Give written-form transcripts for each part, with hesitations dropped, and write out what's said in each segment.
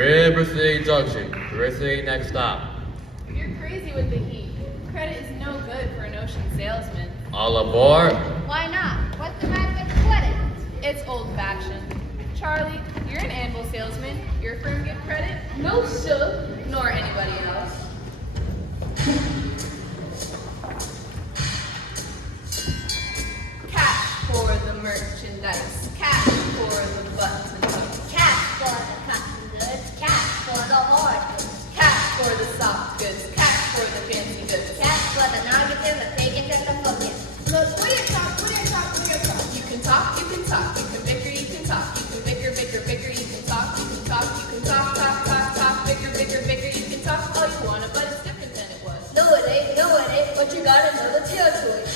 River City Junction, River City next stop. You're crazy with the heat. Credit is no good for an ocean salesman. All aboard. Why not? What's the matter with credit? It's old-fashioned. Charlie, you're an anvil salesman. Your firm give credit? No, sir. Nor anybody else. Cash for the merchandise. Cash for the buttons. Cash for the custom goods. Cash for the hard goods. Cash for the soft goods. Cash for the fancy goods. Cash for the nuggets and the pagans and the pumpkins. Look, put your talk, put your talk, put your talk. You can talk, you can talk, you can bicker, you can talk, you can bicker, bicker, bicker, you can talk, you can talk, you can talk, talk, talk, talk, bicker, bicker, bicker, you can talk all you wanna, but it's different than it was. No, it ain't, but you gotta know the territory.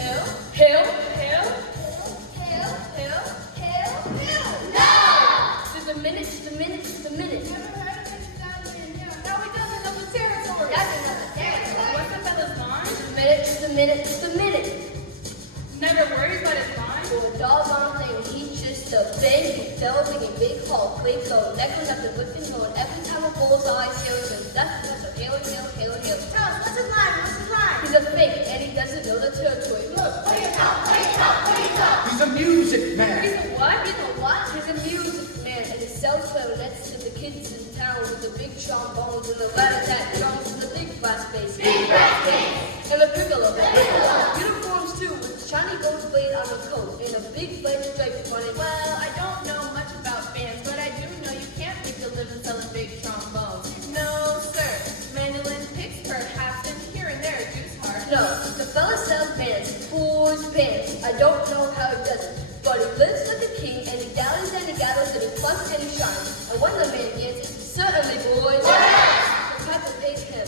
Hill, Hill, hill, hill, hill. no! To the minute, to the minute, to the minute. No, he doesn't know the territory. That's another territory. What's the fella's line? To the minute, to the minute, to the minute. Never worries about his line. For a doggone thing, he's just a big, velvety, big Hulk, big gold, necklace after whipping hill, and every time a bullseye sails him, that's because of hail, hail, hail, hail. Tell us, what's his line? What's his line? He's a fake, and he doesn't know the territory. Look, what do you talk? What do you talk? What do you talk? He's a music man. He's a what? He's a what? He's a music man, and he sells clarinets to the kids in town with the big trombones and the rat-a-tat drums and the big brass bass. Big brass bass! And the piccolo. Uniforms too, with shiny gold blade on the coat and a big red stripe on it. Well, I don't know much about bands, but I do know you can't make a living selling big trombones. No, sir. Mandolin picks perhaps, and here and there a juice heart. No, the fella sells bands, pours bands. I don't know how he does it, but he lives like a king, and he dallies and he gathers and he plucks and he shines. And when the man dances, certainly, boys, the piper pays him.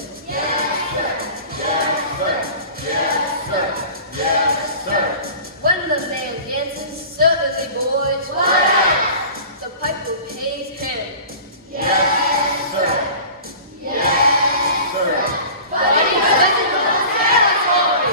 When the man dances, certainly, boys, the piper pays him. But he doesn't know the territory.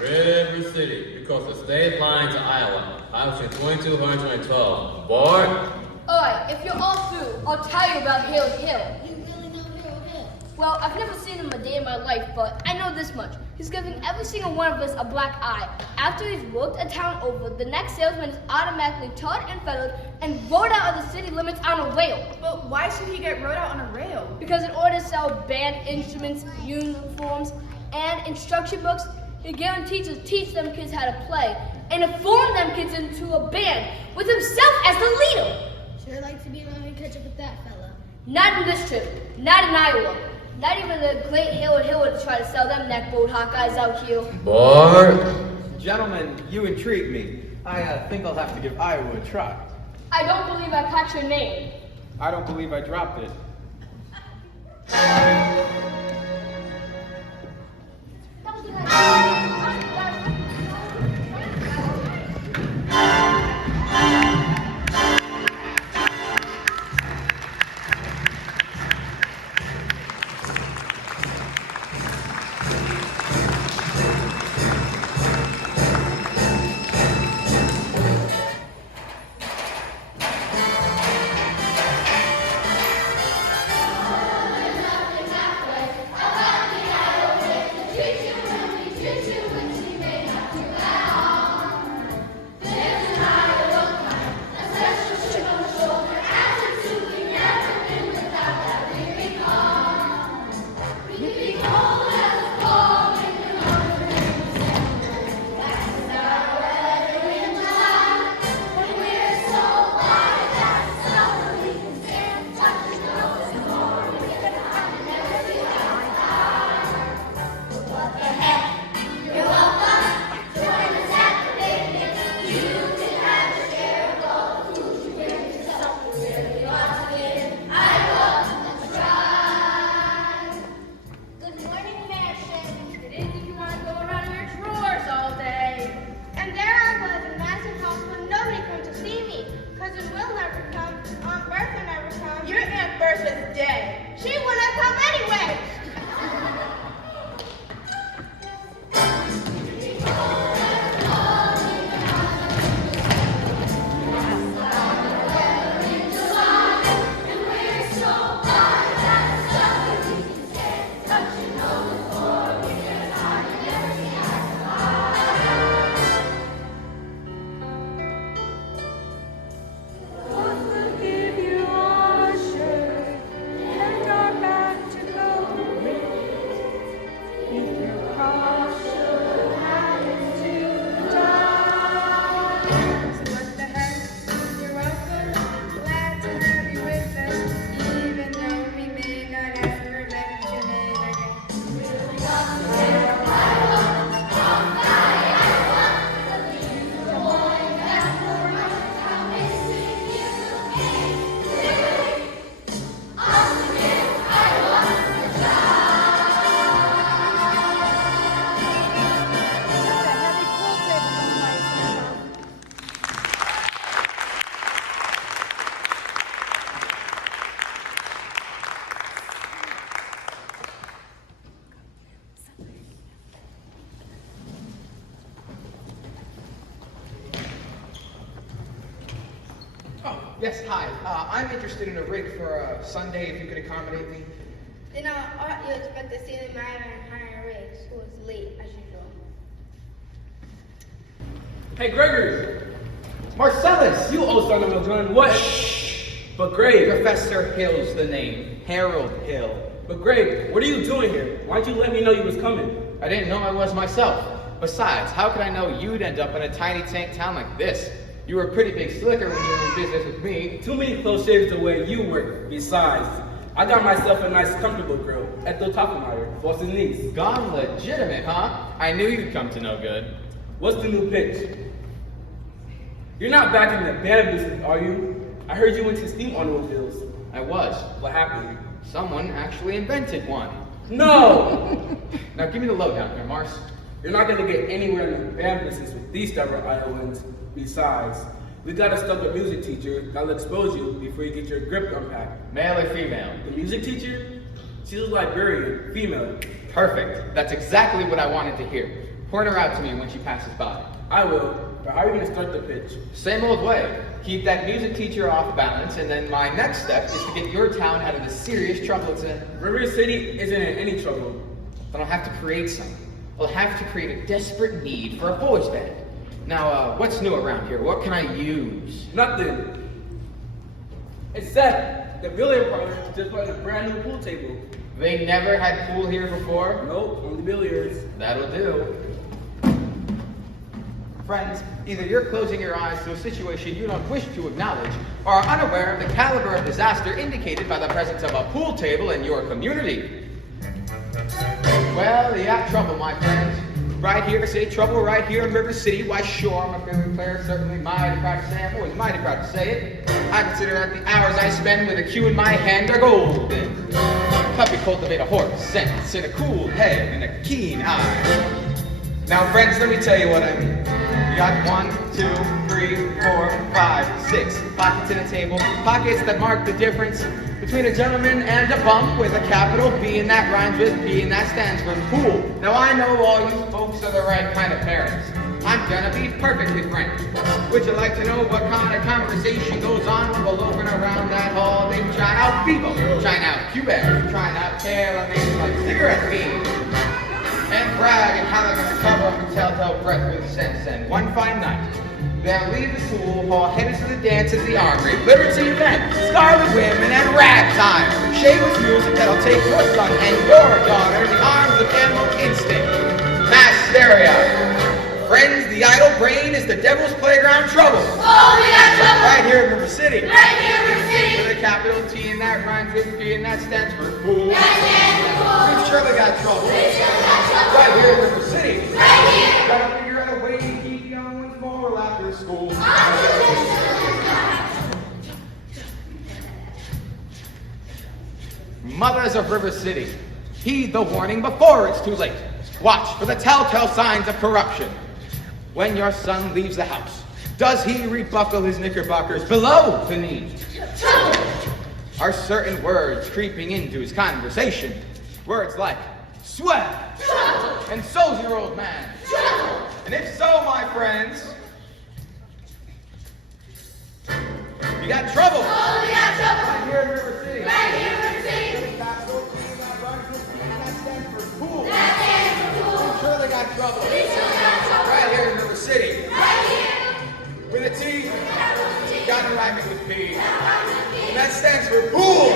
River City, because the state line to Iowa. Option 22, 112. Aboard. Alright, if you're all through, I'll tell you about Hill Hill. You really know Hill? Well, I've never seen him a day in my life, but I know this much. He's giving every single one of us a black eye. After he's worked a town over, the next salesman is automatically tarred and feathered and rode out of the city limits on a rail. But why should he get rode out on a rail? Because in order to sell band instruments, uniforms, and instruction books, he guarantees to teach them kids how to play and to form them kids into a band with himself as the leader. Sure like to be around and catch up with that fella. Not in this trip, not in Iowa. Not even the great Hillard Hillard to try to sell them neckboat Hawkeyes out here. Aboard. Gentlemen, you intrigue me. I think I'll have to give Iowa a try. I don't believe I caught your name. I don't believe I dropped it. That was good. Yes, hi. I'm interested in a rig for Sunday, if you could accommodate me. Then ought you expect to see the man and hire rigs who is late as usual. Hey, Gregory, Marcellus! you old son of a gun. What? Shh. But Greg, Professor Hill's the name. Harold Hill. what are you doing here? Why'd you let me know you was coming? I didn't know I was myself. Besides, how could I know you'd end up in a tiny tank town like this? You were a pretty big slicker when you were in business with me. Too many close shaves the way you work. Besides, I got myself a nice, comfortable girl, Ethel Toffenmeyer, boss's niece. Gone legitimate, huh? I knew you'd come to no good. What's the new pitch? You're not back in the band business, are you? I heard you went to steam automobiles. I was. What happened? Someone actually invented one. No! Now give me the lowdown here, Mars. You're not gonna get anywhere in the band business with these stubborn Iowans. Besides, we got a stubborn music teacher that'll expose you before you get your grip unpacked. Male or female? The music teacher? She's a librarian, female. Perfect. That's exactly what I wanted to hear. Point her out to me when she passes by. I will, but how are you gonna start the pitch? Same old way. Keep that music teacher off balance, and then my next step is to get your town out of the serious trouble it's in. River City isn't in any trouble. Then I'll have to create something. I'll have to create a desperate need for a boys band. Now, what's new around here? What can I use? Nothing. Except the billiard parlor just put in a brand new pool table. They never had pool here before? Nope, only billiards. That'll do. Friends, either you're closing your eyes to a situation you don't wish to acknowledge, or are unaware of the caliber of disaster indicated by the presence of a pool table in your community. Well, you got trouble, my friends. Right here, say trouble right here in River City. Why, sure, I'm a billiard player, certainly mighty proud to say. I'm always mighty proud to say it. I consider that the hours I spend with a cue in my hand are golden. Help me cultivate a horse sense and a cool head and a keen eye. Now, friends, let me tell you what I mean. You got 1, 2, 3, 4, 5, 6 pockets in a table. Pockets that mark the difference between a gentleman and a bum with a capital B and that rhymes with B and that stands for pool. Now I know all you folks are the right kind of parents. I'm gonna be perfectly frank. Would you like to know what kind of conversation goes on while we're loafing around that hall? They trying out Vivo, trying out Cubert, trying out Taylor made like cigarette beans. And brag and how they're gonna cover up a telltale breath with sense. And one fine night, they'll leave the school hall, headed to the dance at the Armory, Liberty Men, Scarlet Women, and Ragtime. Shameless music that'll take your son and your daughter in the arms of animal instinct. Mass hysteria. Friends, the idle brain is the devil's playground trouble. Oh, we got trouble! Right here in River City. Right here in River City! With a capital T and that rhymes with P and that stands for pool. That stands for pool! We've surely got trouble. We sure got trouble! Right here in River City. Right here! Gotta figure out a way to keep young ones moral after school. Mothers of River City, heed the warning before it's too late. Watch for the telltale signs of corruption. When your son leaves the house, does he rebuckle his knickerbockers below the knee? Are certain words creeping into his conversation? Words like swell and so's your old man. And if so, my friends, you got trouble. Oh, we got trouble! Right here in River City. Right here in River City! That stands for pool. That stands for pool! I'm sure they got trouble. We sure got trouble! Right here in River City. Right here! With a T, got to rhyme it with P. That rhymes with And me. that stands for pool.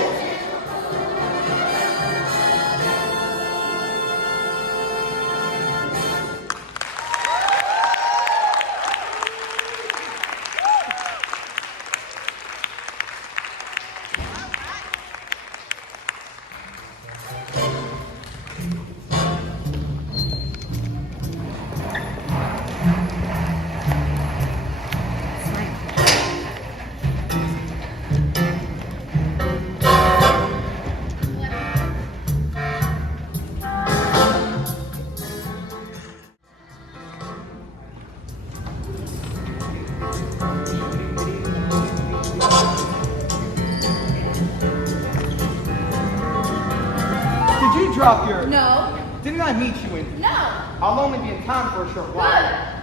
Did you drop your... No. Didn't I meet you in... No. I'll only be in town for a short while.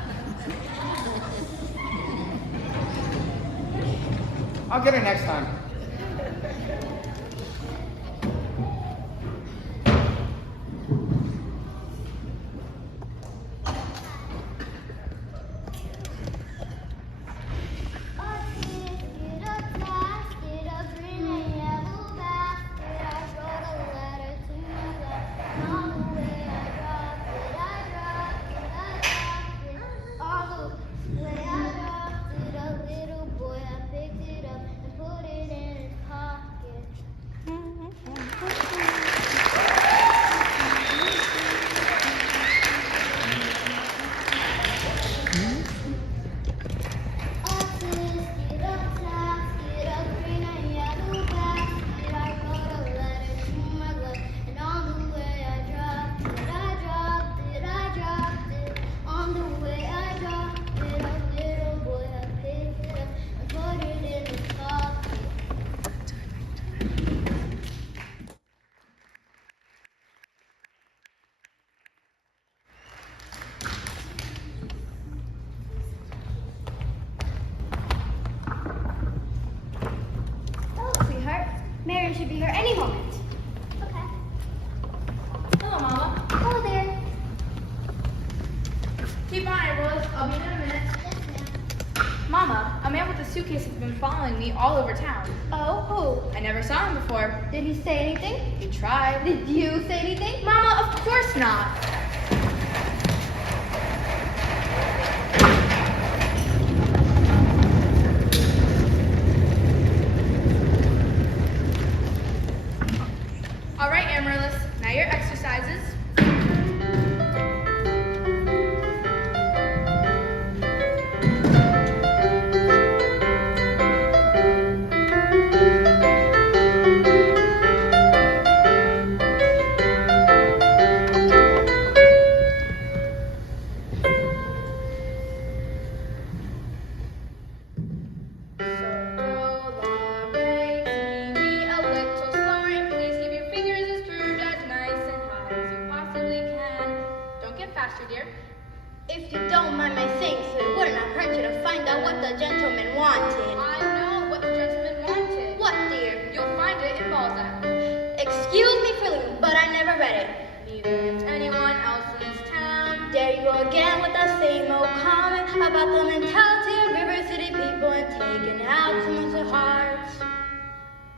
Good. I'll get it next time. Mary should be here any moment. Okay. Hello, Mama. Hello there. Keep on it, Rose. I'll be there in a minute. Yes, ma'am. Mama, a man with a suitcase has been following me all over town. Oh, I never saw him before. who? Did he say anything? He tried. Did you say anything? Mama, of course not. All right, Amaryllis. Now your exercises. Faster, dear. If you don't mind my saying so, it wouldn't have hurt you to find out what the gentleman wanted. I know what the gentleman wanted. What, dear? You'll find it in Balzac. Excuse me for leaving, but I never read it. Neither is anyone else in this town. There you go again with the same old comment about the mentality of River City people and taking out someone's heart.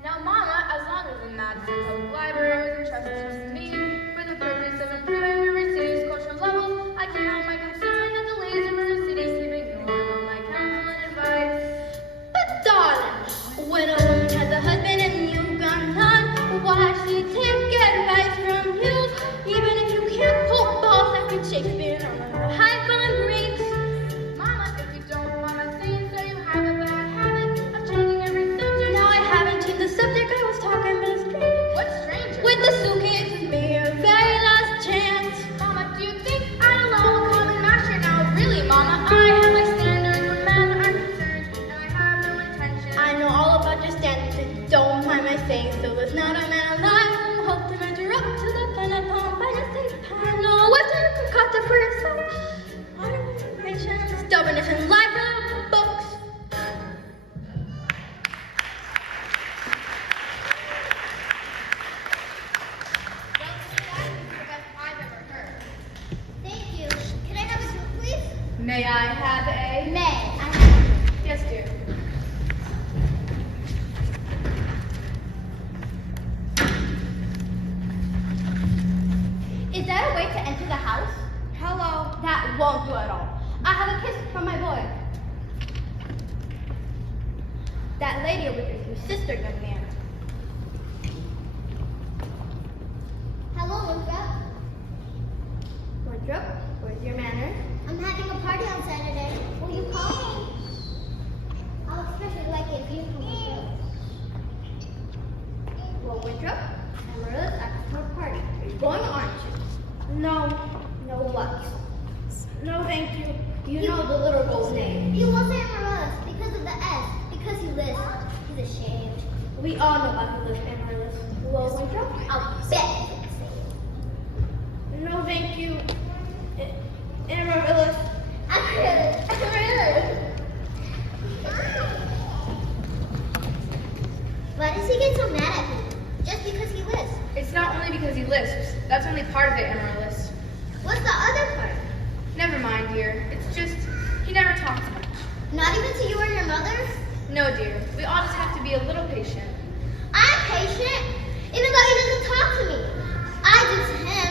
Now, Mama, as long as the Madison Public Library is entrusted to me for the purpose of improving River City's cultural levels, I can't help my concern that the ladies of River City keep ignoring all my counsel and advice. But darling, when a woman has a husband and you've got none, why she take advice from you? Even if you can't pull balls after Shakespeare on her high fun breaks. Mama, if you don't mind my saying so, you have a bad habit of changing every subject. Now I haven't changed the subject, I was talking about a stranger. What stranger? With the suitcase is me, your very last chance. Mama, do you think I'd allow a common master now? Really, Mama, I have my standards when men are concerned, and I have no intention. I know all about your standards and don't mind my saying so. There's not a man alive who hope to measure up to the fun of home by the same time. No, what you concoct for yourself? Honor, information, stubbornness, and life of books. Thank you. Can I have a drink, please? May I have a? May. Yes, dear. Is that a way to enter the house? Hello. That won't do at all. I have a kiss from my boy. That lady over there is your sister, young man. Hello, Winthrop. Winthrop, where's your manners? I'm having a party on Saturday. Will you call me? I'll especially like it if you come with. Well, Winthrop, Amaryllis asked for a party. Are you going, aren't you? No. No what? No, thank you. You know the little girl's name. You won't say Amaryllis because of the S, because he lives. He's ashamed. We all know about who lives Amaryllis. Well, Winthrop, I'll bet he's gonna say it. no, thank you. Amaryllis. Amaryllis. Amaryllis. lisps. That's only part of it, Amaryllis. What's the other part? Never mind, dear. It's just, he never talks much. Not even to you or your mother? No, dear. We all just have to be a little patient. I'm patient, even though he doesn't talk to me. I do to him.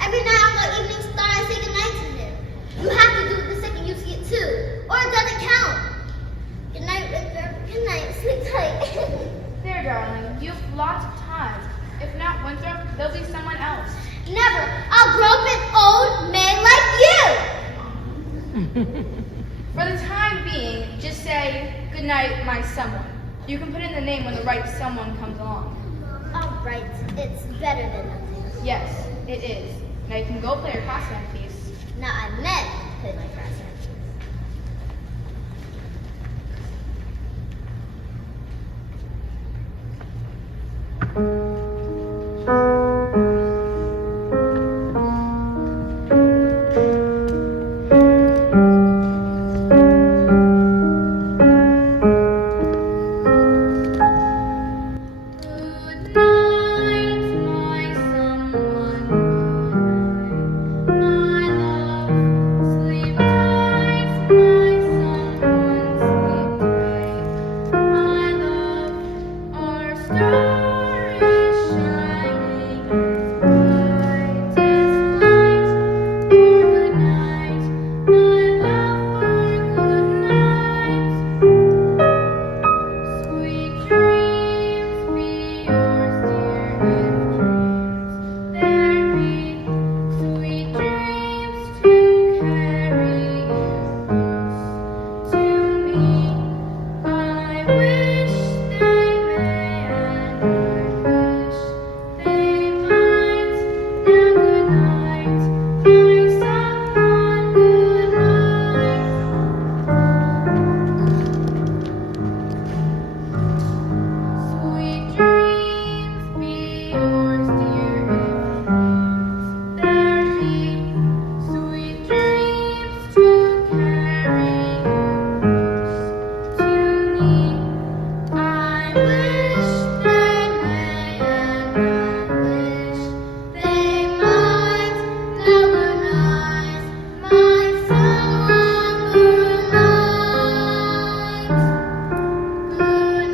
Every night on the evening star, I say goodnight to him. You have to do it the second you see it too, or it doesn't count. Good night, Victor. Good night. Sleep tight. There, darling. You have lots of time. If not Winthrop, there'll be someone else. Never. I'll grow up an old man like you. For the time being, just say, good night, my someone. You can put in the name when the right someone comes along. All right. It's better than nothing. Yes, it is. Now you can go play your crosshand piece. Now I meant play my crosshand. Good night, my someone. My love, sleep tight, my someone, sleep tight. My love, our star is shining as bright as light. Good night, my love, good night. Sweet dreams be yours, dear, if dreams there be. Sweet dreams to carry you close to me. I wish they may, and I wish they might. Now good night, my someone, good night. Sweet dreams be yours, dear, if dreams there be. Sweet dreams to carry you close to me. I wish they may, and I wish they might. Now good night, my someone, good night. Good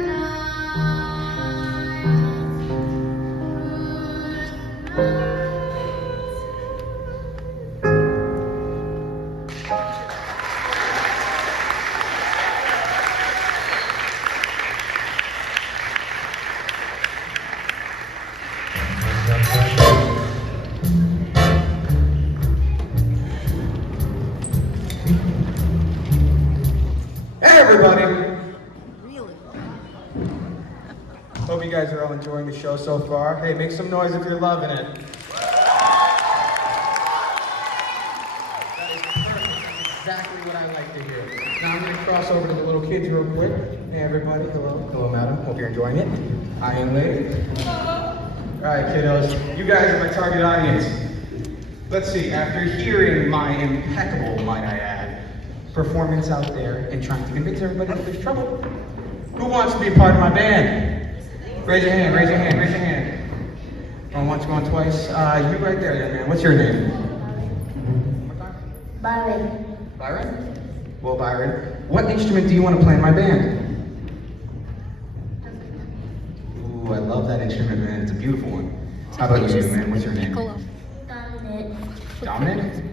Hey everybody! Hope you guys are all enjoying the show so far. Hey, make some noise if you're loving it. That is perfect. Exactly what I like to hear. Now I'm going to cross over to the little kids real quick. Hey everybody, hello. Hello madam, hope you're enjoying it. Hi young lady. Alright kiddos, you guys are my target audience. Let's see, after hearing my impeccable, might I add, performance out there and trying to convince everybody that there's trouble, who wants to be a part of my band? Raise your hand, raise your hand, raise your hand. Going once, going twice. You right there, young man. What's your name? Byron. Byron? Well, Byron, what instrument do you want to play in my band? Ooh, I love that instrument, man. It's a beautiful one. How about you, man? What's your name? Dominic. Dominic?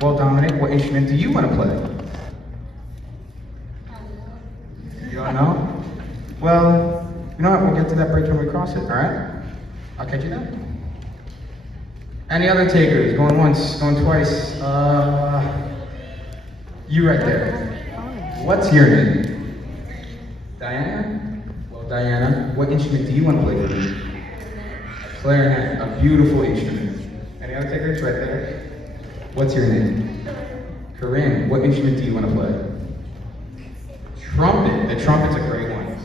Well, Dominic, what instrument do you want to play? You don't know? Well, you know what? We'll get to that bridge when we cross it, alright? I'll catch you then. Any other takers? Going once, going twice. You right there. What's your name? Diana? Well, Diana, what instrument do you want to play for me? Clarinet, a beautiful instrument. Any other takers? Right there. What's your name? Corinne, what instrument do you want to play? Trumpet. The trumpet's a great one.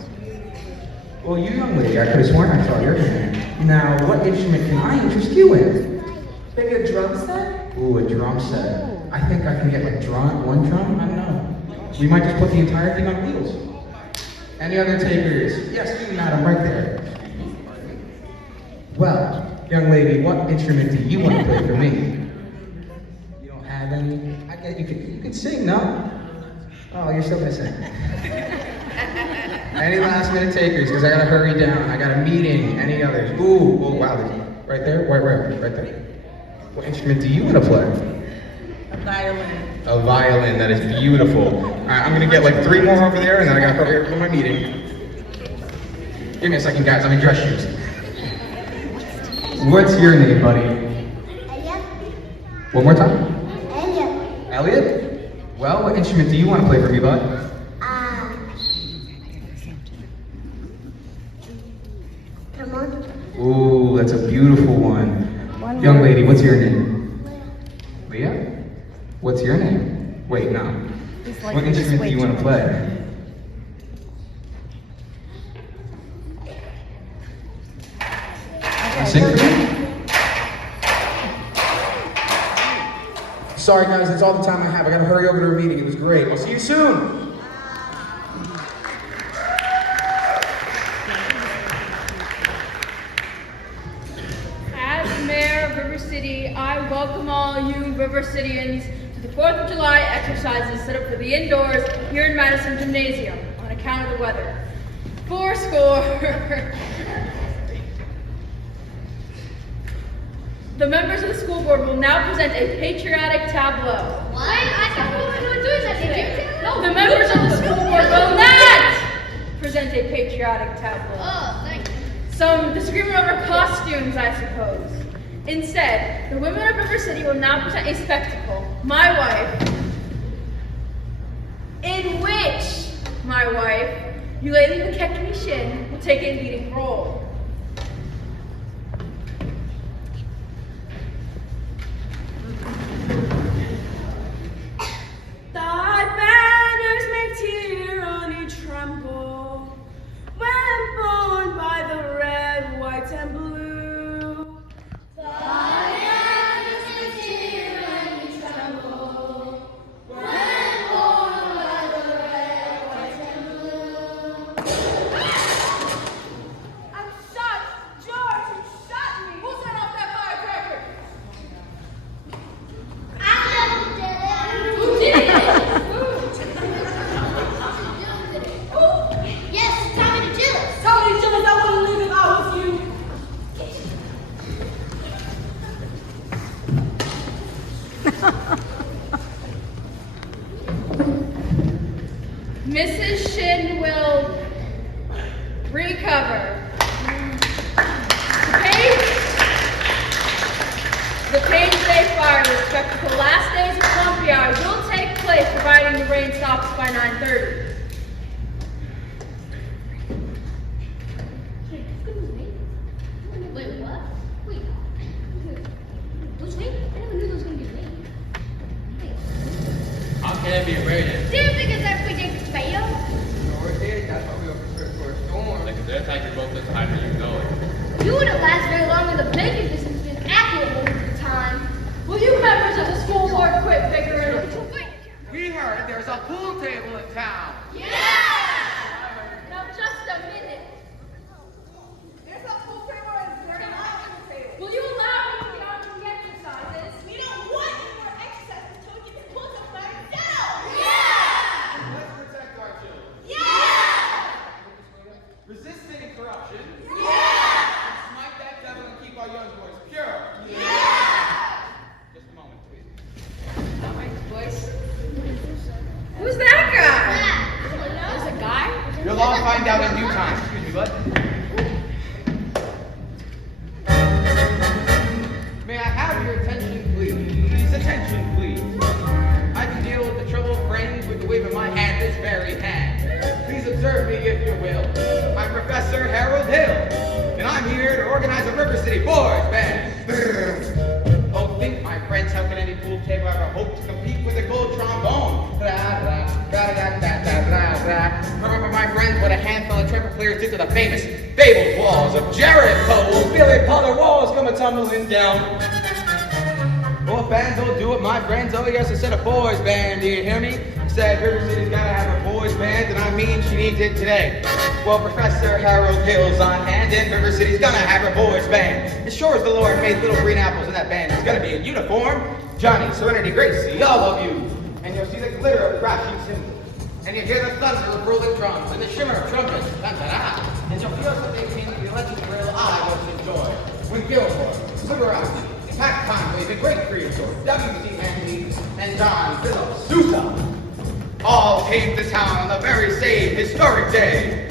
Well, you young lady, I could have sworn I saw your hand. Now, what instrument can I interest you in? Maybe a drum set? Ooh, a drum set. I think I can get like one drum? I don't know. We might just put the entire thing on wheels. Any other takers? Yes, you, madam, right there. Well, Young lady, what instrument do you want to play for me? You don't have any? I guess you could sing, no? Oh, you're still gonna sing. Any last minute takers? Because I gotta hurry down. I got a meeting. Any others? Ooh, oh wow, right there? Where? Right there. What instrument do you want to play? A violin. A violin, that is beautiful. All right, I'm gonna get like 3 more over there, and then I gotta hurry up for my meeting. Give me a second, guys. I'm in dress shoes. What's your name, buddy? Elliot. One more time. Elliot. Elliot? Well, what instrument do you want to play for me, bud? Come on. Ooh, that's a beautiful one. Young lady, what's your name? Leah? What's your name? Wait, no. What instrument do you want to play? Sing for me? Sorry guys, that's all the time I have. I gotta hurry over to a meeting. It was great. I'll see you soon. As Mayor of River City, I welcome all you River Cityans to the 4th of July exercises set up for the indoors here in Madison Gymnasium on account of the weather. 4 The members of the school board will now present a patriotic tableau. Wait, I thought we were going to do that today. No, the members of the school board will not present a patriotic tableau. Oh, thank you. Some disagreement over costumes, I suppose. Instead, the women of River City will now present a spectacle, My Wife, in which my wife, Eulalie Mukekini Shin, will take a leading role. Thy banners make tyranny tremble, when borne by the red, white, and blue. Thy banners make tyranny tremble, when borne by the red, white, and blue. I'm shot, George, you shot me. Who set off that firecracker? Who did it? Yes, Tommy the Gillis. Tommy Gillis, I wouldn't live if I was you. Mrs. Shin will recover. The Page Day fireworks spectacle last days of Columbia will take place providing the rain stops by 9:30. Wait, what? Wait. What's rain? I never knew there was going to be rain. How can it be raining? Do you think it's every day to fail? Sure did. That's why we were prepared for a storm. Like, there's like you're both this high you know it. You wouldn't last very long in the banking business been accurate most of the time. Will you members of the school board quit bickering? We heard there's a pool table in town. Now just a minute. There's a pool table and there's an ice table. Will you allow me to get on to the exercises? We don't want any more exercises until we get the pool table back and settled. Let's protect our children. Resist any corruption. And smite that devil and keep our young boys pure. Just a moment, please. All right, boys. Who's that guy? There's a guy? You'll all find out in due time. Excuse me, bud. May I have your attention, please? Attention, please. I can deal with the trouble of friends with the wave of my hand this very hand. Please observe me if you will. I'm Professor Harold Hill, and I'm here to organize a River City Boys Band. Oh, think, my friends, how can any pool table ever hope to compete with a gold trombone? Remember, my friends, what a handful of trumpet players did to the famous, fabled walls of Jericho. Billy Potter walls come a-tumbling down. Both bands will do it, my friends. Oh, yes, I said a boys band, do you hear me? I said River City's gotta have a boys band, and I'm mean she needs it today. Well, Professor Harold Hill's on hand, and River City's gonna have her boys band. As sure as the Lord made little green apples in that band, it's gonna be in uniform. Johnny, Serenity, Gracie, all of you. And you'll see the glitter of crashing cymbals. And you hear the thunder of rolling drums and the shimmer of trumpets. Dun-dun-dun. And you'll feel something in the electric thrill I once enjoyed. When Gilmore, Liberace, Pat Conway, the great creator, W.C. Handy, and John Philip Sousa all came to town on the very same historic day.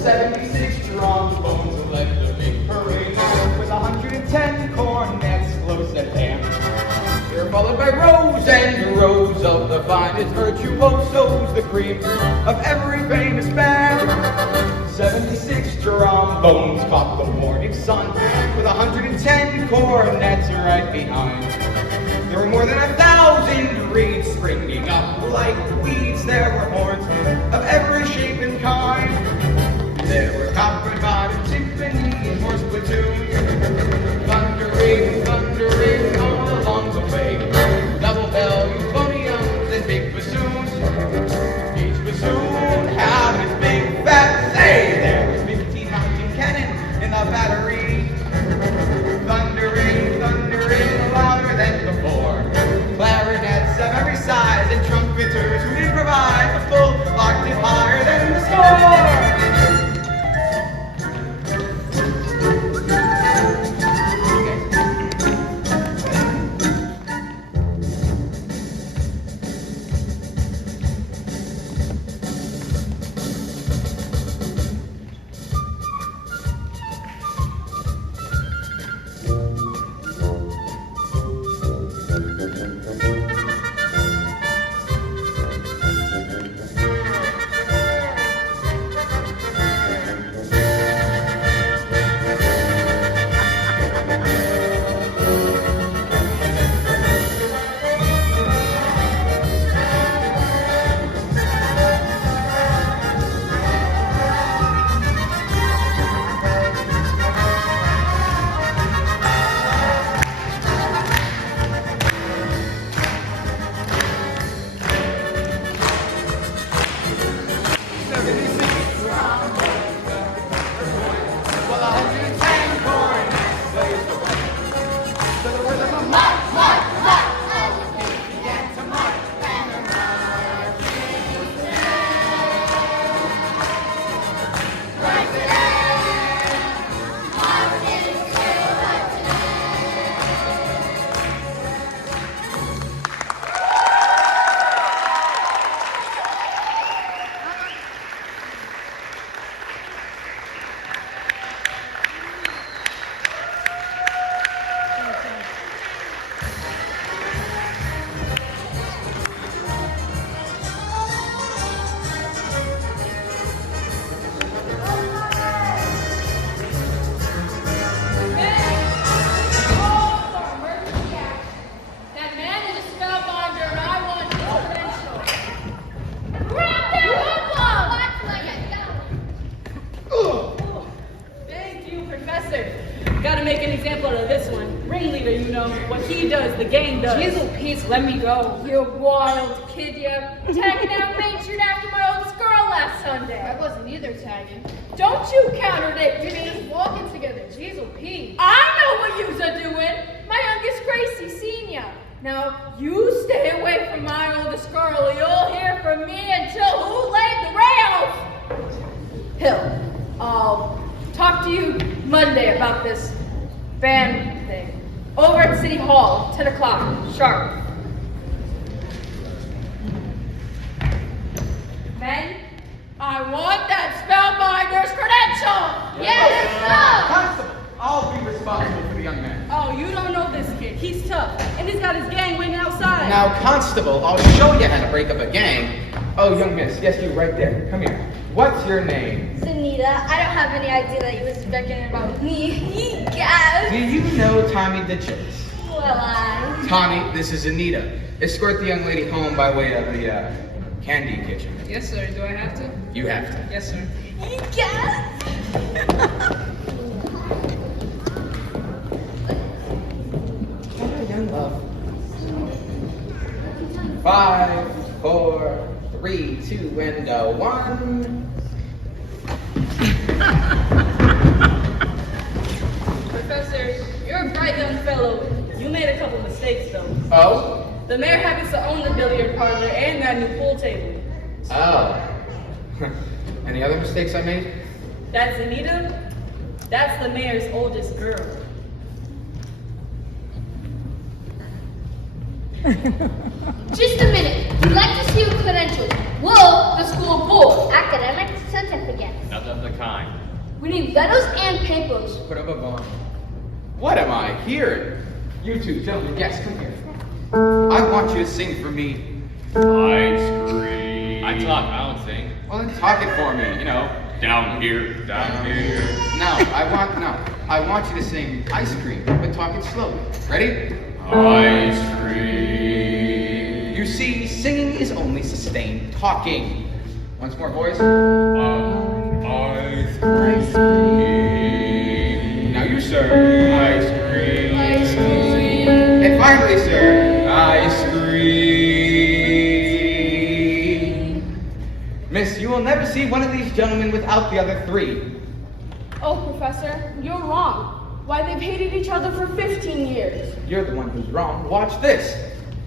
76 trombones led the big parade with 110 cornets close at hand. They're followed by rows and rows of the finest virtuosos, the cream of every famous band. 76 trombones caught the morning sun with 110 cornets right behind. There were more than 1,000 reeds springing up like weeds. There were horns of every shape and kind. There were copper bottom symphony and horse platoon, thundering, thundering all along the way. Double bell euphoniums and big bassoons. Each bassoon had its big fat say. There was 15 mountain cannon in the battery, thundering, thundering louder than before. Clarinets of every size and trumpeters who improvise a full octave higher than the score. Let me go, you wild kid, you. Tagging out Main Street after my oldest girl last Sunday. I wasn't either tagging. Don't you contradict We were me. just walking together. Jeez, oh, Pete. I know what yous are doing. My youngest Gracie, Senior. Now, you stay away from my oldest girl or you'll hear from me until who laid the rails. Hill, I'll talk to you Monday about this band thing. Over at City Hall, 10 o'clock, sharp. Men, I want that spellbinder's credential! Yes, go! Constable, I'll be responsible for the young man. Oh, you don't know this kid. He's tough. And he's got his gang waiting outside. Now, Constable, I'll show you how to break up a gang. Oh, young miss, yes, you right there. Come here. What's your name? Zanita, I don't have any idea that you was speaking about me. Yes. Do you know Tommy DeChase? Well, I. Tommy, this is Anita. Escort the young lady home by way of the candy kitchen. Yes, sir. Do I have to? You have to. Yes, sir. Yes. love. 5, 4, 3, 2, and 1. Professor, you're a bright young fellow. You made a couple mistakes, though. Oh? The mayor happens to own the billiard parlor and that new pool table. Oh. Any other mistakes I made? That's Anita. That's the mayor's oldest girl. Just a minute. We'd like to see your credentials. Whoa, the school board. Academic certificate. Nothing of the kind. We need letters and papers. Put up a bond. What am I hearing? You two, gentlemen, yes, come here. I want you to sing for me. I scream. I talk, I don't sing. Well, then talk it for me, you know. Down here, down here. I want you to sing ice cream, but talk it slowly. Ready? Ice cream. You see, singing is only sustained talking. Once more, boys. Ice cream. Now you, sir. Ice cream. Ice cream. And finally, sir, ice cream. Miss, you will never see one of these gentlemen without the other 3. Oh, Professor, you're wrong. Why, they've hated each other for 15 years. You're the one who's wrong. Watch this.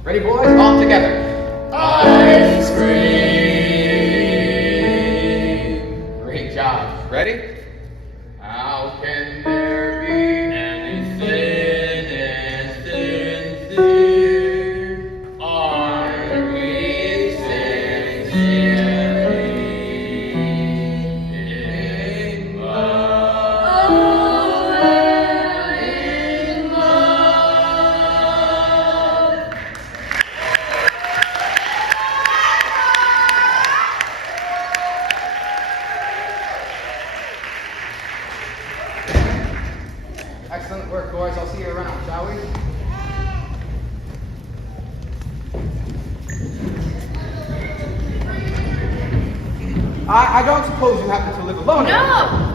Ready, boys? All together. Ice cream. Great job. Ready? How can there be Anything is sincere. Are we sincerely in love? In love. Excellent work, boys. I'll see you around, shall we? I don't suppose you happen to live alone. No!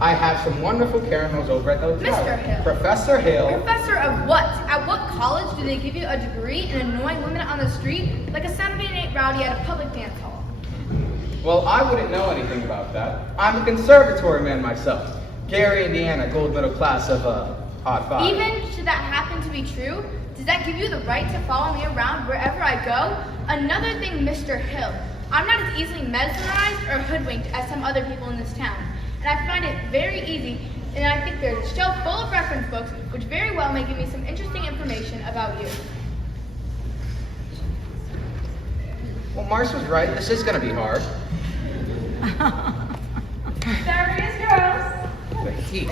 I have some wonderful caramels over at the hotel. Mr. Hill. Professor Hill. Professor of what? At what college do they give you a degree in annoying women on the street like a Saturday night rowdy at a public dance hall? Well, I wouldn't know anything about that. I'm a conservatory man myself. Gary, Indiana, gold middle class of odd 5. Even should that happen to be true, does that give you the right to follow me around wherever I go? Another thing, Mr. Hill, I'm not as easily mesmerized or hoodwinked as some other people in this town. And I find it very easy, and I think there's a shelf full of reference books which very well may give me some interesting information about you. Well, Marsh was right. This is going to be hard. There he is, girls. The heat.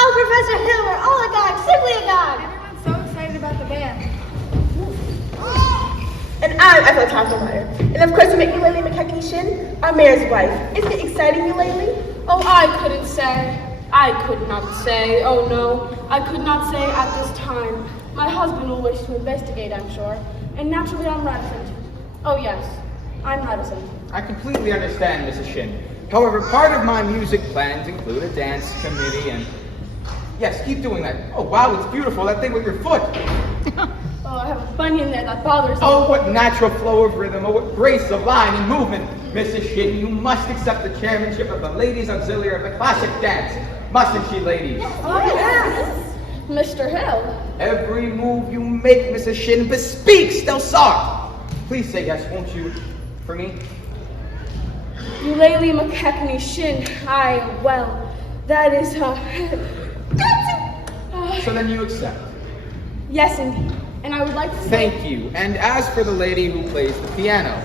Oh, Professor Hill, we're all agog, simply agog. Everyone's so excited about the band. And I'm Ethel Toffelmeyer. And of course, we make Eulalie McKechnie Shin, our mayor's wife. Isn't it exciting, Eulalie? Oh, I couldn't say. I could not say. Oh, no. I could not say at this time. My husband will wish to investigate, I'm sure. And naturally, I'm reticent. Oh, yes. I'm reticent. I completely understand, Mrs. Shin. However, part of my music plans include a dance committee and... Yes, keep doing that. Oh, wow, it's beautiful, that thing with your foot. Oh, I have a bunion there that bothers me. Oh, what natural flow of rhythm, oh, what grace of line and movement. Mrs. Shin, you must accept the chairmanship of the Ladies Auxiliary of the Classic Dance. Mustn't she, ladies? Oh, yes. Mr. Hill. Every move you make, Mrs. Shin, bespeaks Del Sart. Please say yes, won't you, for me? Eulalie McKechnie Shin. Well, that is, So then you accept. Yes, indeed. And I would like to say... Thank you. And as for the lady who plays the piano,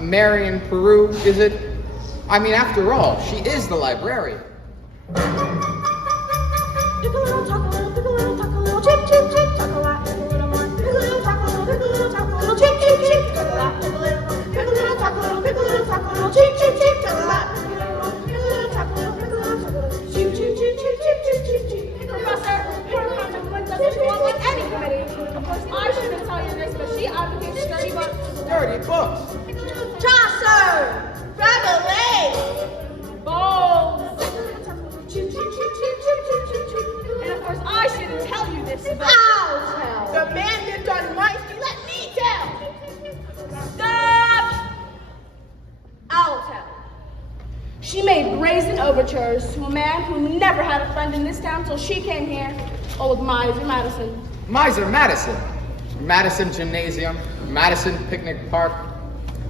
Marion Peru, is it? I mean, after all, she is the librarian. Pick a little, talk a little, pick a little, talk a little, chip, chip, chip, talk a lot, pick a little more, pick a little, talk a little, pick a little, talk a little, chip, chip, chip, talk a lot, pick a little more, pick a little, talk a little, pick a little, talk a little, chip, chip, chip, talk a lot, pick a little more, pick a little, talk a little, pick a little, talk a little, chip, chip, chip, chip, chip, chip, chip, chip. Professor, her conduct doesn't go on with any committee. I shouldn't tell you this, but she advocates sturdy books. Dirty books. Chaucer! Rabelais! Bowles! She made brazen overtures to a man who never had a friend in this town till she came here. Old Miser Madison. Miser Madison. Madison Gymnasium. Madison Picnic Park.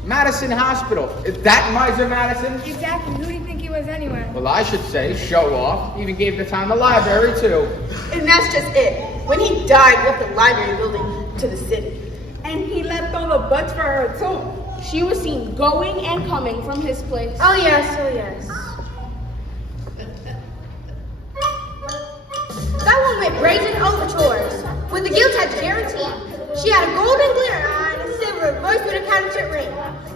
Madison Hospital. Is that Miser Madison? Exactly. Who do you think he was anyway? Well, I should say, show off. Even gave the town the library, too. And that's just it. When he died, he left the library building to the city. And he left all the butts for her, too. She was seen going and coming from his place. Oh yes, oh yes. That one made brazen overtures with the guilt edge guarantee. She had a golden glitter eye and a silver voice with a counterfeit ring.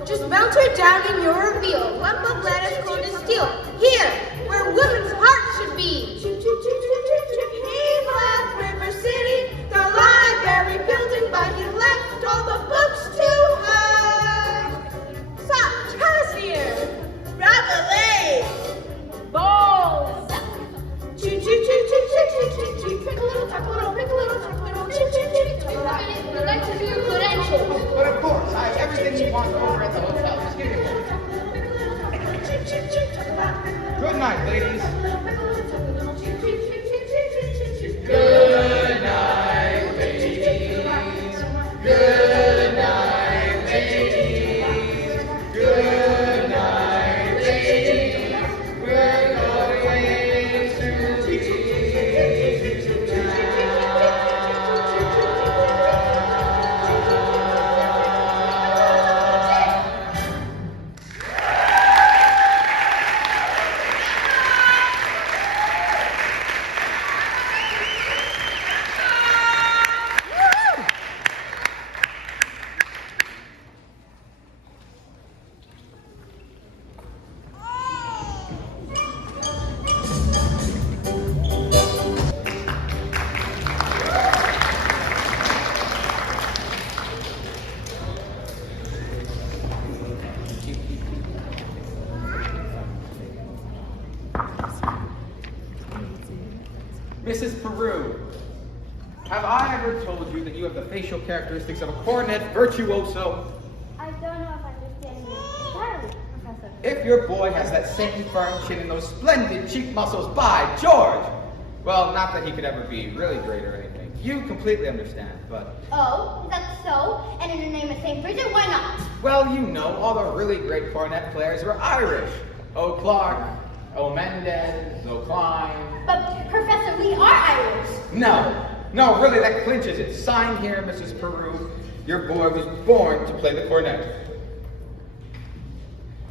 Just melt her down in your reveal. Lump of lead as cold as steel. Here, where women's hearts should be. He left River City, the library building, but he left all the books to her. Stop, Casimir! Rabelais! Balls! Choo choo choo choo choo choo choo choo. Pick a little, tuck a little, pick a little, tuck a little, choo choo choo choo. We'd like to do your credentials. But of course, I have everything you want over at the hotel. Just give me a moment. Good night, ladies. Good night, ladies. Good night, ladies. Good night, ladies. We're going to be Mrs. Peru, have I ever told you that you have the facial characteristics of a cornet virtuoso? I don't know if I understand you entirely, Professor. If your boy has that same firm chin and those splendid cheek muscles, by George! Well, not that he could ever be really great or anything. You completely understand, but... Oh, is that so? And in the name of St. Bridget, why not? Well, you know, all the really great cornet players were Irish. O. Clark, O. Mendez, O. Klein... But, Professor, we are Irish. No, really, that clinches it. Sign here, Mrs. Peru. Your boy was born to play the cornet.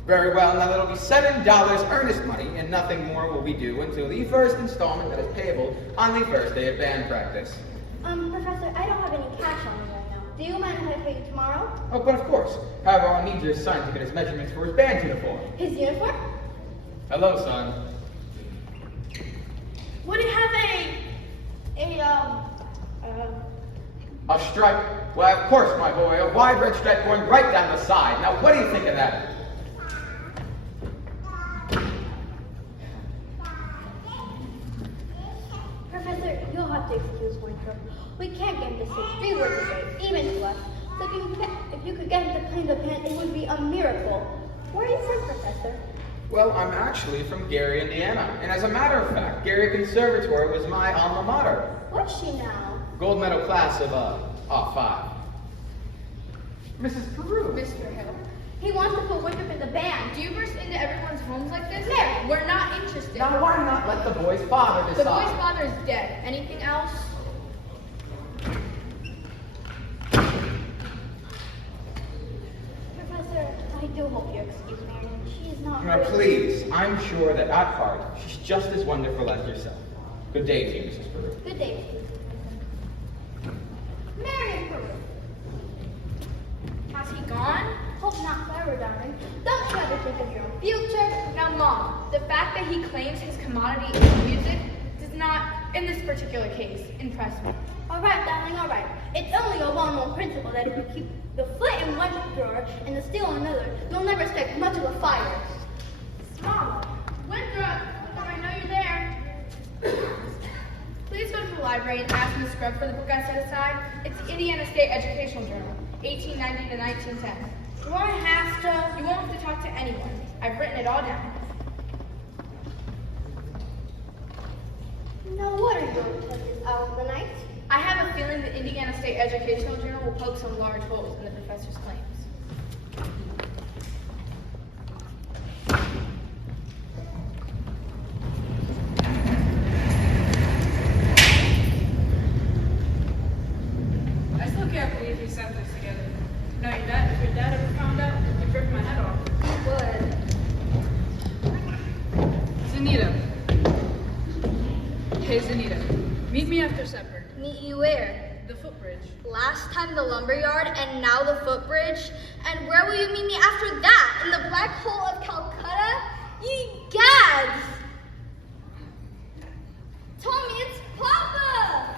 Very well, now that'll be $7 earnest money, and nothing more will be due until the first installment that is payable on the first day of band practice. Professor, I don't have any cash on me right now. Do you mind if I pay you tomorrow? Oh, but of course. However, I'll need your son to get his measurements for his band uniform. His uniform? Hello, son. Would it have A stripe? Why, of course, my boy. A wide red stripe going right down the side. Now, what do you think of that? Professor, you'll have to excuse Winthrop. We can't get him to say 3 words a day, even to us. So if you could get him to play the band, it would be a miracle. Where are you from, Professor? Well, I'm actually from Gary, Indiana. And as a matter of fact, Gary Conservatory was my alma mater. What's she now? Gold medal class of, 5. Mrs. Peru. Mr. Hill, He wants to put Winthrop in the band. do you burst into everyone's homes like this? Mary. We're not interested. Now, why not let the boy's father The decide? boy's father is dead. Anything else? Professor, I do hope you excuse Marion. She is not Now, really- please, I'm sure that at heart, she's just as wonderful as yourself. Good day to you, Mrs. Peru. Good day. Marion Peru. Has he gone? Hope not forever, darling. Don't you ever think of your own future? Now, Mom, the fact that he claims his commodity is music does not, in this particular case, impress me. All right, darling, all right. It's only a well-known principle that if you keep the foot in one drawer and the steel in another, you'll never strike much of a fire. Mom, Winthrop, I know you're there. Please go to the library and ask Miss Scrub for the book I set aside. It's the Indiana State Educational Journal, 1890 to 1910. Do I have to? You won't have to talk to anyone. I've written it all down. determined the Indiana State Educational Journal will poke some large holes in the professor's claims. I still can't believe you sent this together. No, if your dad ever found out, he'd rip my head off. He would. Zanita. Hey, Zanita. Meet me after supper. Meet you where? The footbridge. Last time the lumberyard and now the footbridge. And where will you meet me after that? In the black hole of Calcutta? Ye gads! Tommy, it's Papa!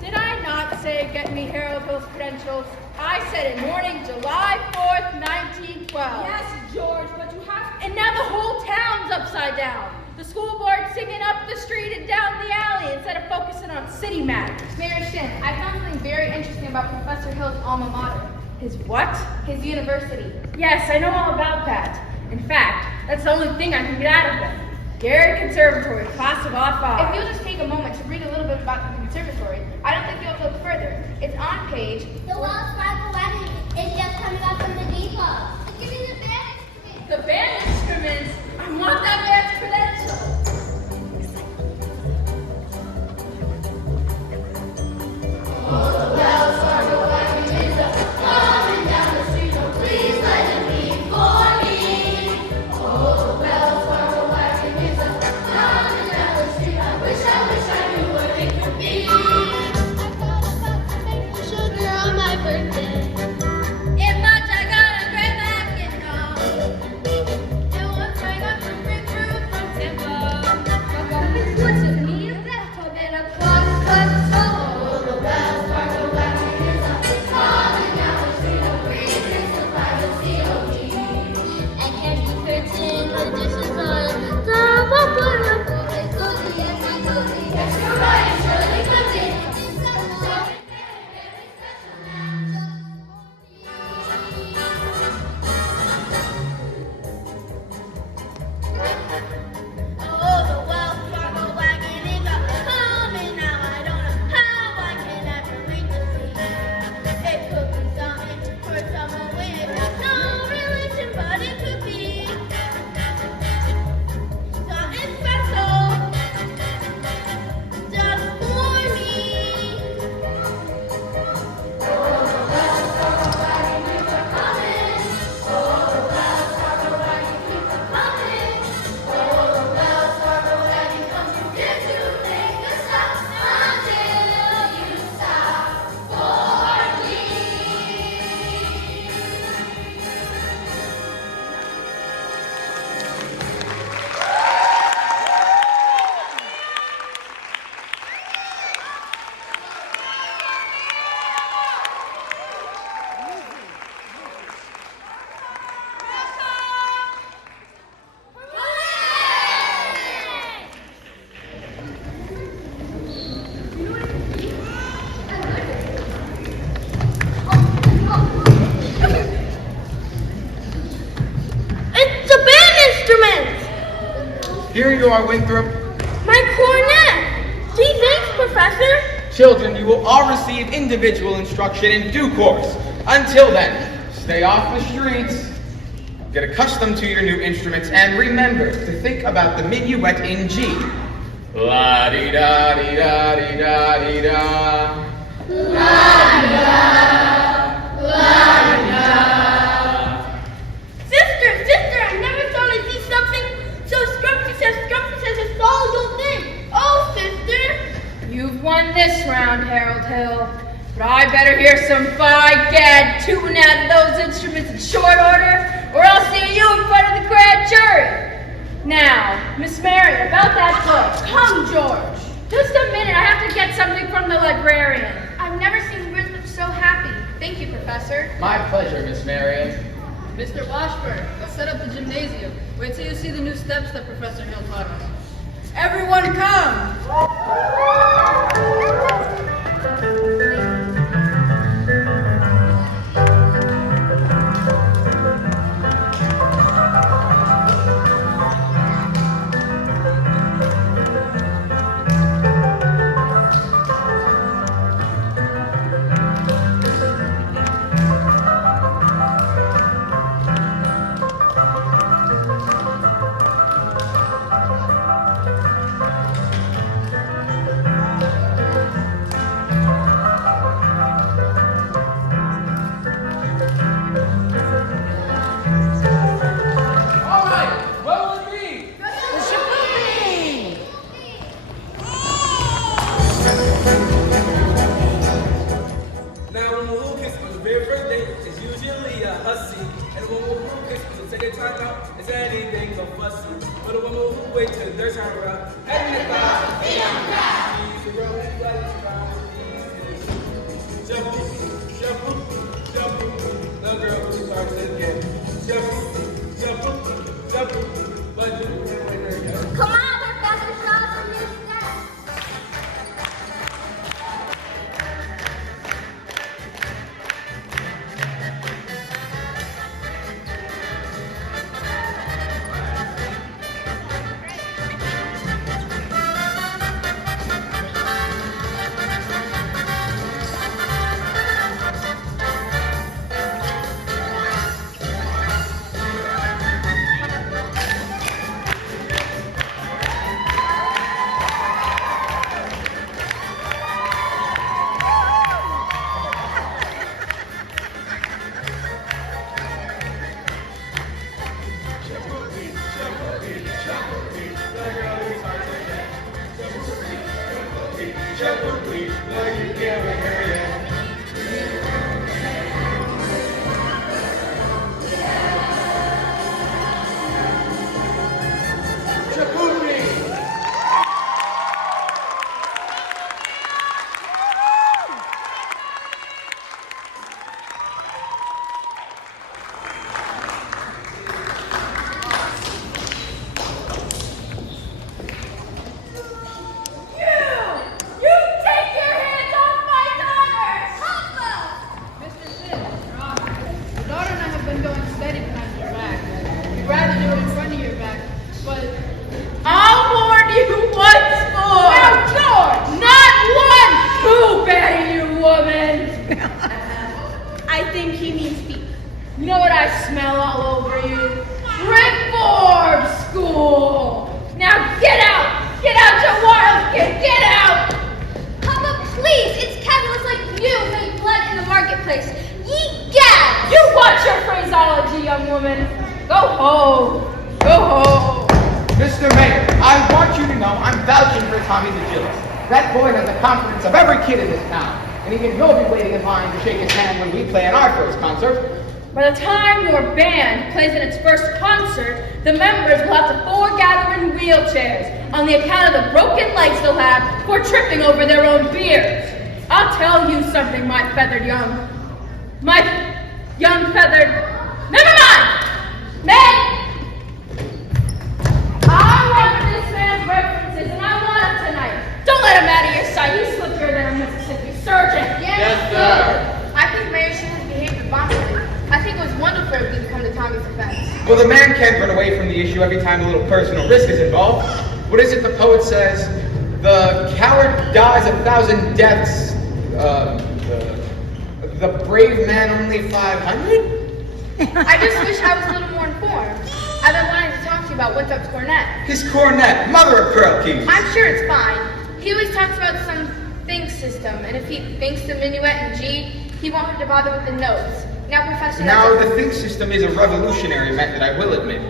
Did I not say get me Harold Hill's credentials? I said it morning, July 4th, 1912. Yes, George, but you have And now the whole town's upside down. The school board singing up the street and down the alley instead of focusing on city matters. Mayor Shin, I found something very interesting about Professor Hill's alma mater. His what? His university. Yes, I know all about that. In fact, that's the only thing I can get out of them. Gary Conservatory, class of '05. If you'll just take a moment to read a little bit about the conservatory, I don't think you'll have to look further. It's on page. The Wells Fargo wagon is just coming up from the depot. Give me the band instrument. The band instruments. I want that band's credentials. Sugar on my birthday. In March I got a great Mackinac. And one right up the brick roof from Tampa. What's it mean? That's a bit of cluck, Oh, the Wells Fargo wagon is coming down the street of green, crucified with COD. And candy curtain, the dishes on top of my cookie, yes, my cookie. Yes, you're right, it's really cookie. Oh, the Wells Fargo wagon is coming now. I don't know how I can ever wait to see. It could be something for someone with no religion, but it could be something special just for me. It's a band instrument! Here you are, Winthrop. My cornet! Gee, thanks, Professor. Children, you will all receive individual instruction in due course. Until then, stay off the streets, get accustomed to your new instruments, and remember to think about the minuet in G. La-dee-da-dee-da-dee-da-dee-da. Sister, I never thought I'd see something so scrumptious as a soluble thing. Oh, sister! You've won this round, Harold Hill. But I better hear some by-gad tooting out of those instruments in short order, or I'll see you in front of the grand jury. Now, Miss Mary, about that book. Come, George. Just a minute, I have to get something from the librarian. I've never seen Winthrop so happy. Thank you, Professor. My pleasure, Miss Marion. Mr. Washburn, let's set up the gymnasium. Wait till you see the new steps that Professor Hill taught us. Everyone come! hussy. And a woman who gets to take a time out is anything but fussy. But a woman who waits till their time around, head in the clouds, feet on the ground. She's a girl who flies around with ease. Shuffle, shuffle, shuffle. The girl who starts again. Shuffle, shuffle, shuffle. But you can't win her yet. Come on, Professor, show us some new steps. That boy has the confidence of every kid in this town, and even you'll be waiting in line to shake his hand when we play in our first concert. By the time your band plays in its first concert, the members will have to foregather in wheelchairs on the account of the broken legs they'll have for tripping over their own beards. I'll tell you something, my feathered young feathered... Never mind! Men! I want this man's references, and I want him tonight. Don't let him out of your sight. He's slippier than a Mississippi surgeon. Yes, sir. I think Mayor should have behaved responsibly. I think it was wonderful if we come to Tommy's defense. Well, the man can't run away from the issue every time a little personal risk is involved. What is it the poet says? The coward dies 1,000 deaths. The brave man only 500? I just wish I was a little more informed. I've been wanting to talk to you about Winthrop's cornet. His cornet, mother of pearl keys. I'm sure it's fine. He always talks about some think system, and if he thinks the minuet in G, he won't have to bother with the notes. Now, Professor... Now, the think system is a revolutionary method, I will admit.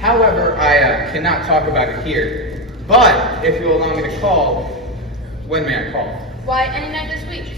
However, I cannot talk about it here. But, if you'll allow me to call, when may I call? Why, any night this week.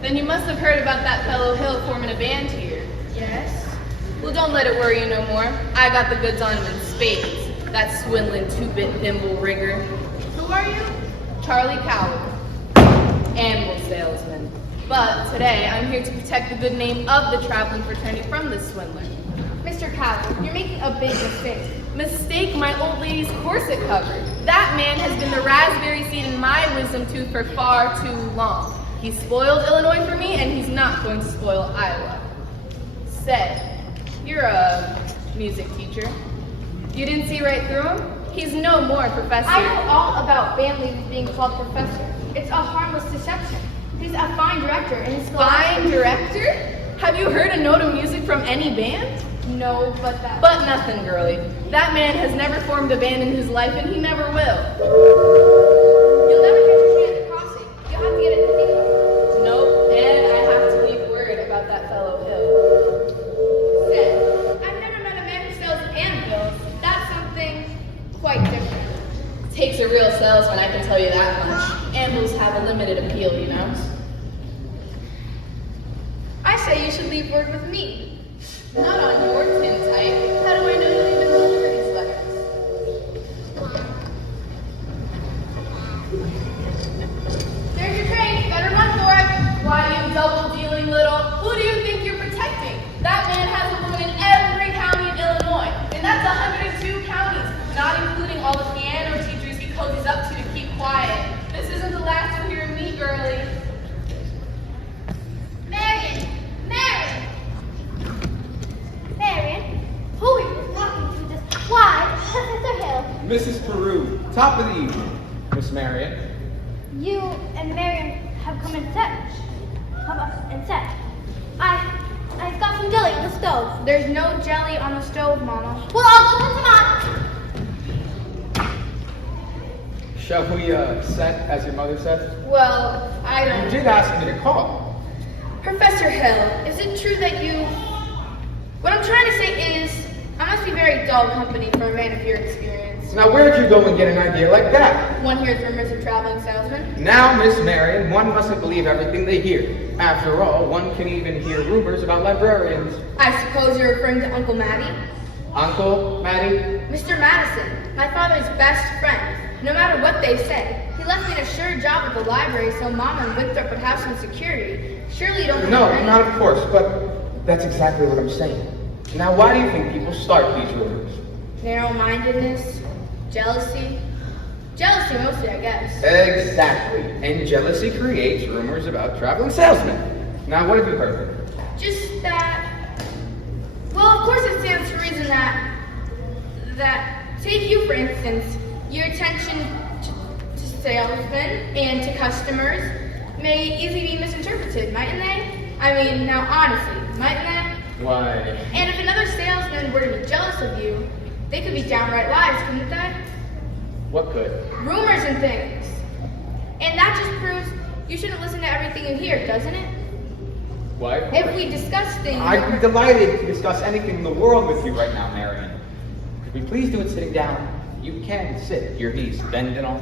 Then you must have heard about that fellow Hill forming a band here. Yes? Well, don't let it worry you no more. I got the goods on him in spades. That swindling two-bit thimble rigger. Who are you? Charlie Cowell, animal salesman. But today, I'm here to protect the good name of the traveling fraternity from this swindler. Mr. Cowell, you're making a big mistake. Mistake my old lady's corset cover. That man has been the raspberry seed in my wisdom tooth for far too long. He spoiled Illinois for me, and he's not going to spoil Iowa. Say, you're a music teacher. You didn't see right through him? He's no more a professor. I know all about band leaders being called professor. It's a harmless deception. He's a fine director, and his Fine director? Have you heard a note of music from any band? No, but that. But nothing, girlie. That man has never formed a band in his life, and he never will. You'll never get your chance at crossing. You'll have to get it in English. Nope, and I have to leave word about that fellow Hill. Sid, I've never met a man who sells anvils. That's something quite different. Takes a real salesman, I can tell you that much. Anvils have a limited appeal, you know. I say you should leave word with me. Not on your tintype. How do I know you'll even deliver these letters? There's your train. Better run for it. Why, you double-dealing little... Who do you think you're protecting? That man has a woman in every county in Illinois. And that's 102 counties, not including all the piano teachers he cozies up to keep quiet. This isn't the last you'll hear of me, girlie. Marion, who are you talking to this? Why, Professor Hill? Mrs. Peru, top of the evening. Miss Marion. You and Marion have come and said. I've got some jelly on the stove. There's no jelly on the stove, Mama. Well, I'll go put some on. Shall we set, as your mother said? Well, I You don't. did ask me to call. Professor Hill, is it true that you... What I'm trying to say is, I must be very dull company for a man of your experience. Now, where'd you go and get an idea like that? One hears rumors of traveling salesmen. Now, Miss Marion, one mustn't believe everything they hear. After all, one can even hear rumors about librarians. I suppose you're referring to Uncle Matty? Uncle, Maddie? Mr. Madison, my father's best friend. No matter what they say, he left me an assured job at the library so Mama and Winthrop would have some security. Surely you don't... No, not of course, but that's exactly what I'm saying. Now, why do you think people start these rumors? Narrow-mindedness, jealousy. Jealousy mostly, I guess. Exactly. And jealousy creates rumors about traveling salesmen. Now, what have you heard? Just that... Well, of course it stands to reason that... Take you, for instance, your attention to salesmen and to customers may easily be misinterpreted, mightn't they? I mean, now honestly, mightn't they? Why? And if another salesman were to be jealous of you, they could be downright lies, couldn't they? What could? Rumors and things. And that just proves you shouldn't listen to everything you hear, doesn't it? Why? If we discuss things... I'd be delighted to discuss anything in the world with you right now, Marion. Could we please do it sitting down? You can sit, your knees bend and all.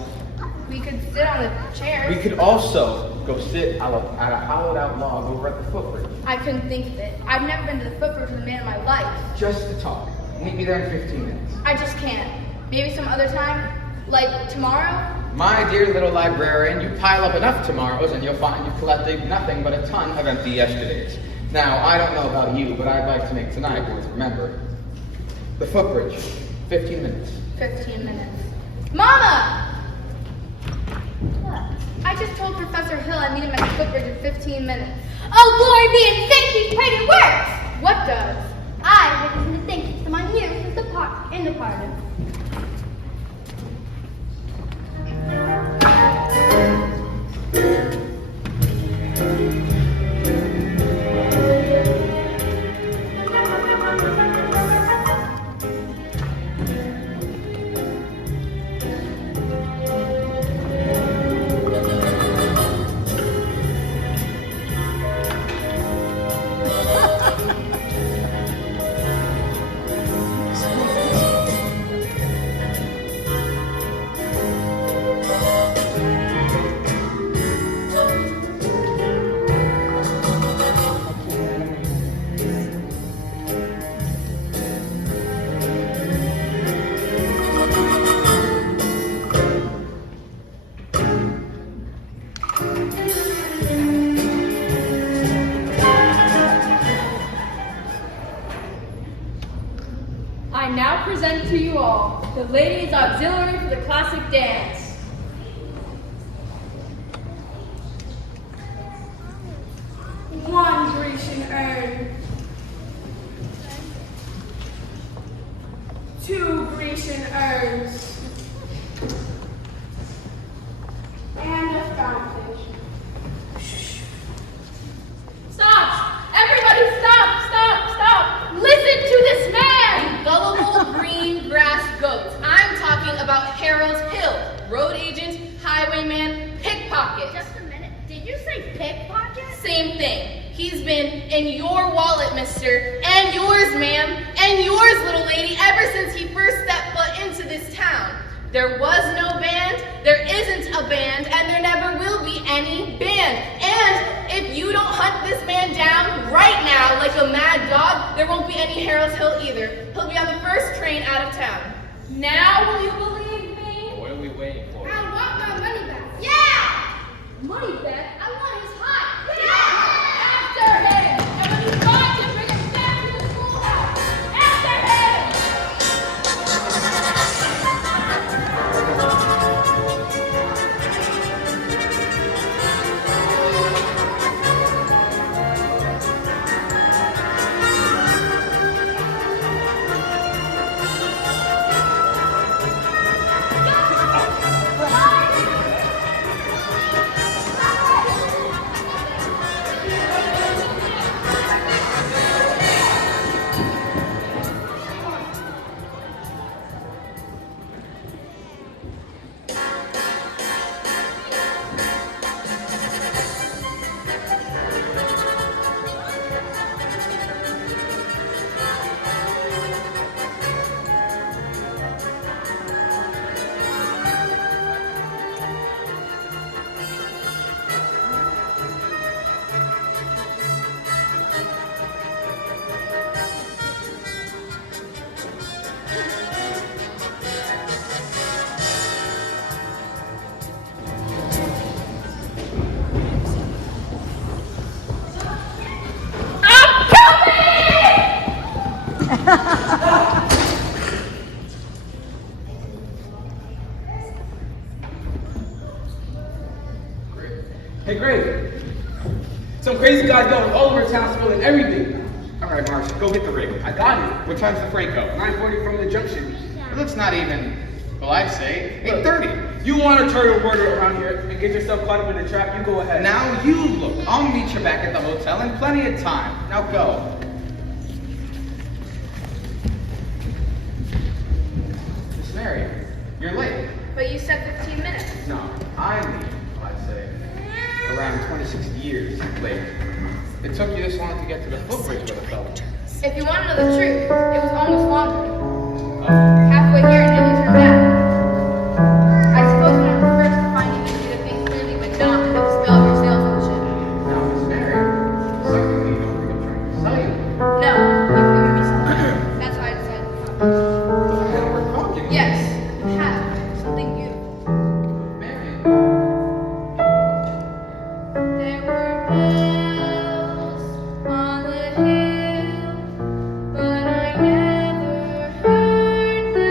We could sit on the chairs. We could also go sit at a hollowed-out log over at the footbridge. I couldn't think of it. I've never been to the footbridge with a man in my life. Just to talk. Meet me there in 15 minutes. I just can't. Maybe some other time? Like tomorrow? My dear little librarian, you pile up enough tomorrows and you'll find you've collected nothing but a ton of empty yesterdays. Now, I don't know about you, but I'd like to make tonight worth remembering. The footbridge. 15 minutes. 15 minutes. Mama! What? I just told Professor Hill I meet him at the footbridge in 15 minutes. Oh, glory be and thank you, prayed it works! What does? I have reason to think so I'm here in the pardon. the ladies' auxiliary for the classic dance. One Grecian urn. 2 Grecian urns. And a fountain. Stop! Everybody stop! Stop! Stop! Listen to this man! Gullible green grass goats. I'm talking about Harold Hill, road agent, highwayman, pickpocket. Just a minute. Did you say pickpocket? Same thing. He's been in your wallet, mister, and yours, ma'am, and yours, little lady, ever since he first stepped foot into this town. There was no band, there isn't a band, and there never will be any band. And if you don't hunt this man down right now like a mad dog, there won't be any Harold Hill either. He'll be on the first train out of town. Now will you believe me? What are we waiting for? I want my money back. Yeah! Money back? I want his heart. After him! And when he's gone, you bring him back to the schoolhouse! After him! Hey, Greg. Some crazy guys going all over town spilling everything. All right, Marsh, go get the rig. I got it. What time's the freight go? 9:40 from the junction. Well, that's not even, well, I'd say 8:30. You want to turtle border around here and get yourself caught up in the trap, you go ahead. Now you look. I'll meet you back at the hotel in plenty of time. Now go. Miss Mary, you're late. But you said 15 minutes. No, I leave, I'd say, around 26 years late. It took you this long to get to the footbridge with a fella. If you want to know the truth, it was almost longer. Halfway here, it nearly turned back. I suppose when I'm first to find you easy to think clearly, but not with the spell of your salesmanship. Now, Miss Mary, certainly you don't think I'm trying to sell you. No, you've given me something. That's why I decided to come. And we're talking. Yes, you have. Something beautiful. Mary. There were bells on the hill, but I never heard them.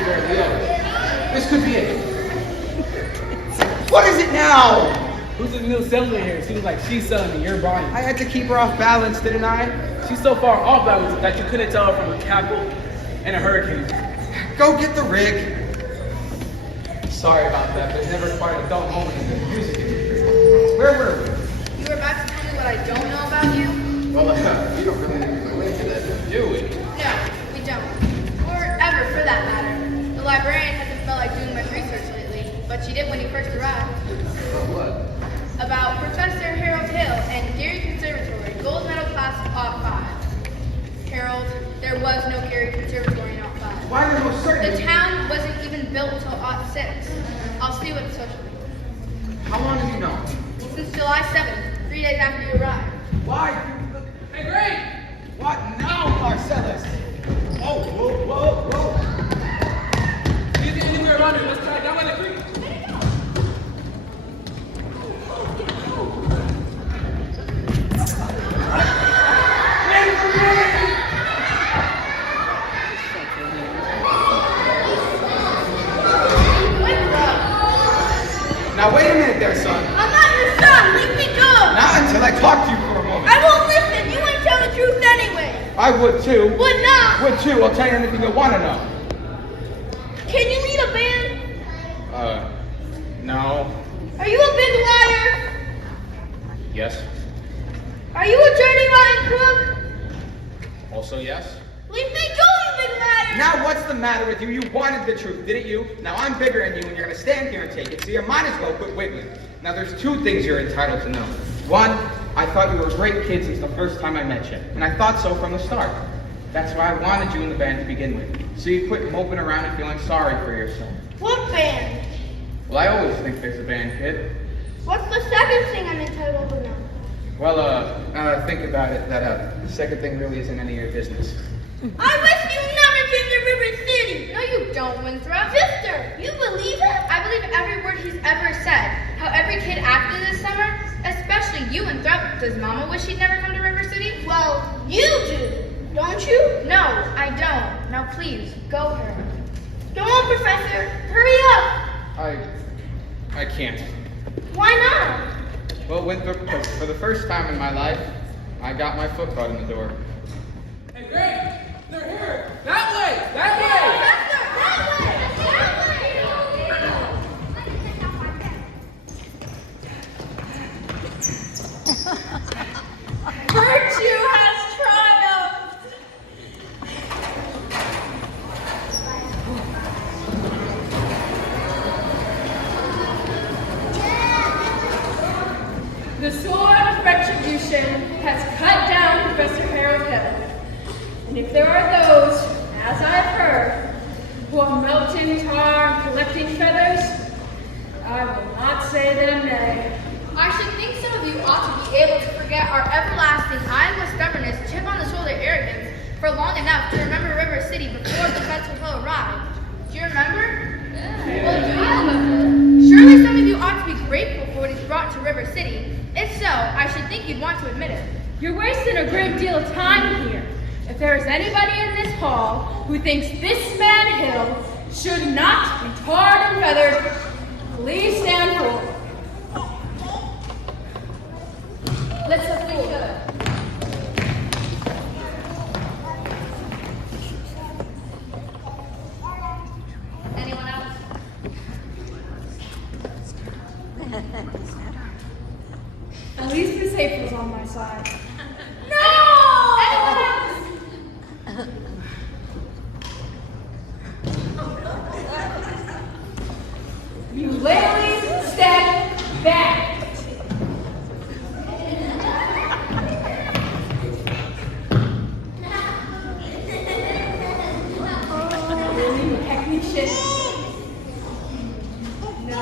you're barely over. This could be it. What is it now? Who's the new settler here? Seems like she's selling and you're buying. I had to keep her off balance, didn't I? She's so far off balance that you couldn't tell her from a cackle and a hurricane. Go get the rig. Sorry about that. There's never quite a dull moment in the music industry. Where were we? You were about to tell me what I don't know about you? Well, we don't really need to go into that, do we? No, we don't. Or ever, for that matter. The librarian hasn't felt like doing much research lately, but she did when he first arrived. What? About Professor Harold Hill and Gary Conservatory, gold medal class of Ot 5. Harold, there was no Gary Conservatory in Ot 5. Why are you certain? The town wasn't even built till Ot 6. I'll see what social. How long have you known? Since July 7th, 3 days after you arrived. Why? Hey, great! What now, Marcellus? Oh, whoa, whoa, whoa. Leave it anywhere around here. Let's try down by the creek. Now wait a minute there, son. I'm not your son. Leave me go. Not until I talk to you for a moment. I won't listen. You wouldn't tell the truth anyway. I would too. Would not. Would too. I'll tell you anything you want to know. Can you lead a band? No. Are you a big liar? Yes. Are you a dirty rotten crook? Also yes. Leave me go, you big liar. Now what's the matter with you? You wanted the truth, didn't you? Now I'm bigger than you and you're going to stand here and take it, so you might as well quit wiggling. Now there's two things you're entitled to know. One, I thought you were a great kid since the first time I met you, and I thought so from the start. That's why I wanted you in the band to begin with, so you quit moping around and feeling sorry for yourself. What band? Well, I always think there's a band, kid. What's the second thing I'm entitled to know? Well, now that I think about it, that the second thing really isn't any of your business. I wish you never came to River City. No, you don't, Winthrop. Sister, you believe it? I believe every word he's ever said. How every kid acted this summer, especially you, Winthrop. Does Mama wish he'd never come to River City? Well, you do, don't you? No, I don't. Now please, go, Harold. Go on, Professor. Hurry up. I can't. Why not? Well, Winthrop, for the first time in my life, I got my foot caught in the door. Hey, great! They're here! That way! That way! Virtue has triumphed! The sword of retribution has cut down Professor Harold Hill. And if there are those, as I've heard, who are melting tar and collecting feathers, I will not say them nay. I should think some of you ought to be able to forget our everlasting Iowa stubbornness, chip on the shoulder arrogance for long enough to remember River City before the Federal Hill arrived. Do you remember? Well, do you remember? Surely some of you ought to be grateful for what he's brought to River City. If so, I should think you'd want to admit it. You're wasting a great deal of time here. If there is anybody in this hall who thinks this man Hill should not be tarred and feathered, please stand forward. Let's look at each other. Anyone else? At least Miss April's on my side. No! Anyone else? You literally step back. Technician. No.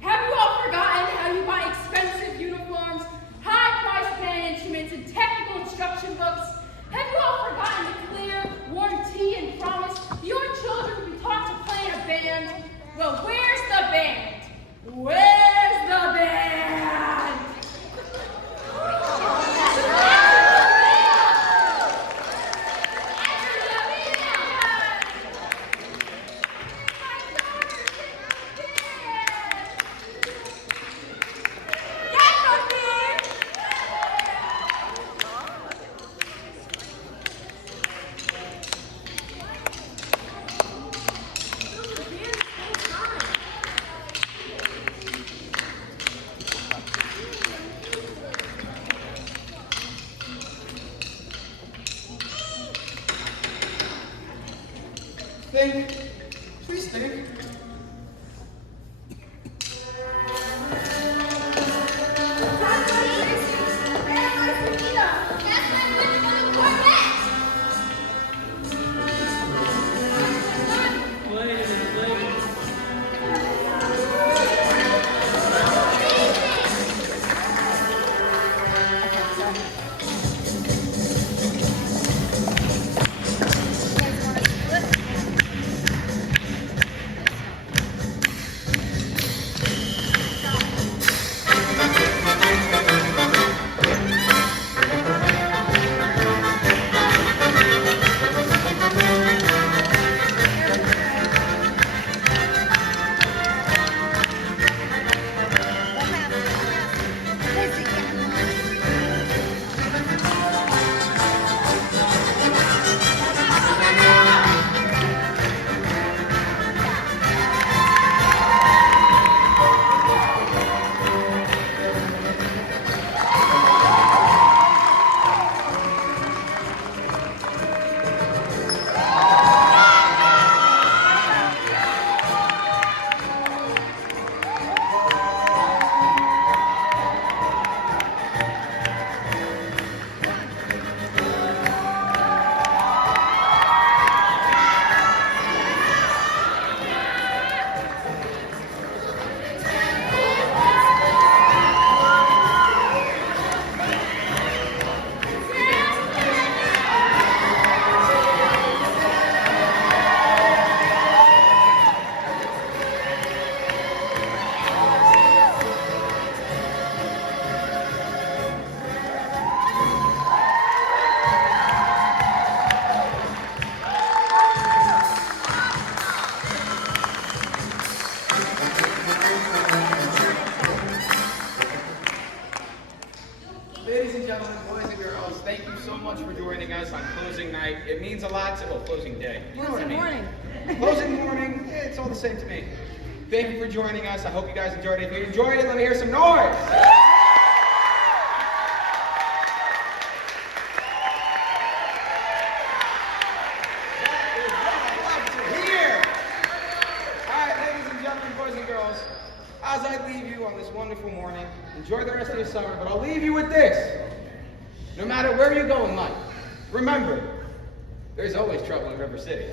Have you all forgotten how you buy expensive uniforms, high-priced band instruments, and technical instruction books? Have you all forgotten the clear warranty and promise your children will be taught to play in a band? Well, where's the band? Where's the band? stink. We stink. Ladies and gentlemen, boys and girls, thank you so much for joining us on closing night. It means a lot to, well, closing day. You know what I mean. Closing morning, it's all the same to me. Thank you for joining us. I hope you guys enjoyed it. If you enjoyed it, let me hear some noise. As I leave you on this wonderful morning, enjoy the rest of your summer, but I'll leave you with this. No matter where you go in life, remember, there's always trouble in River City.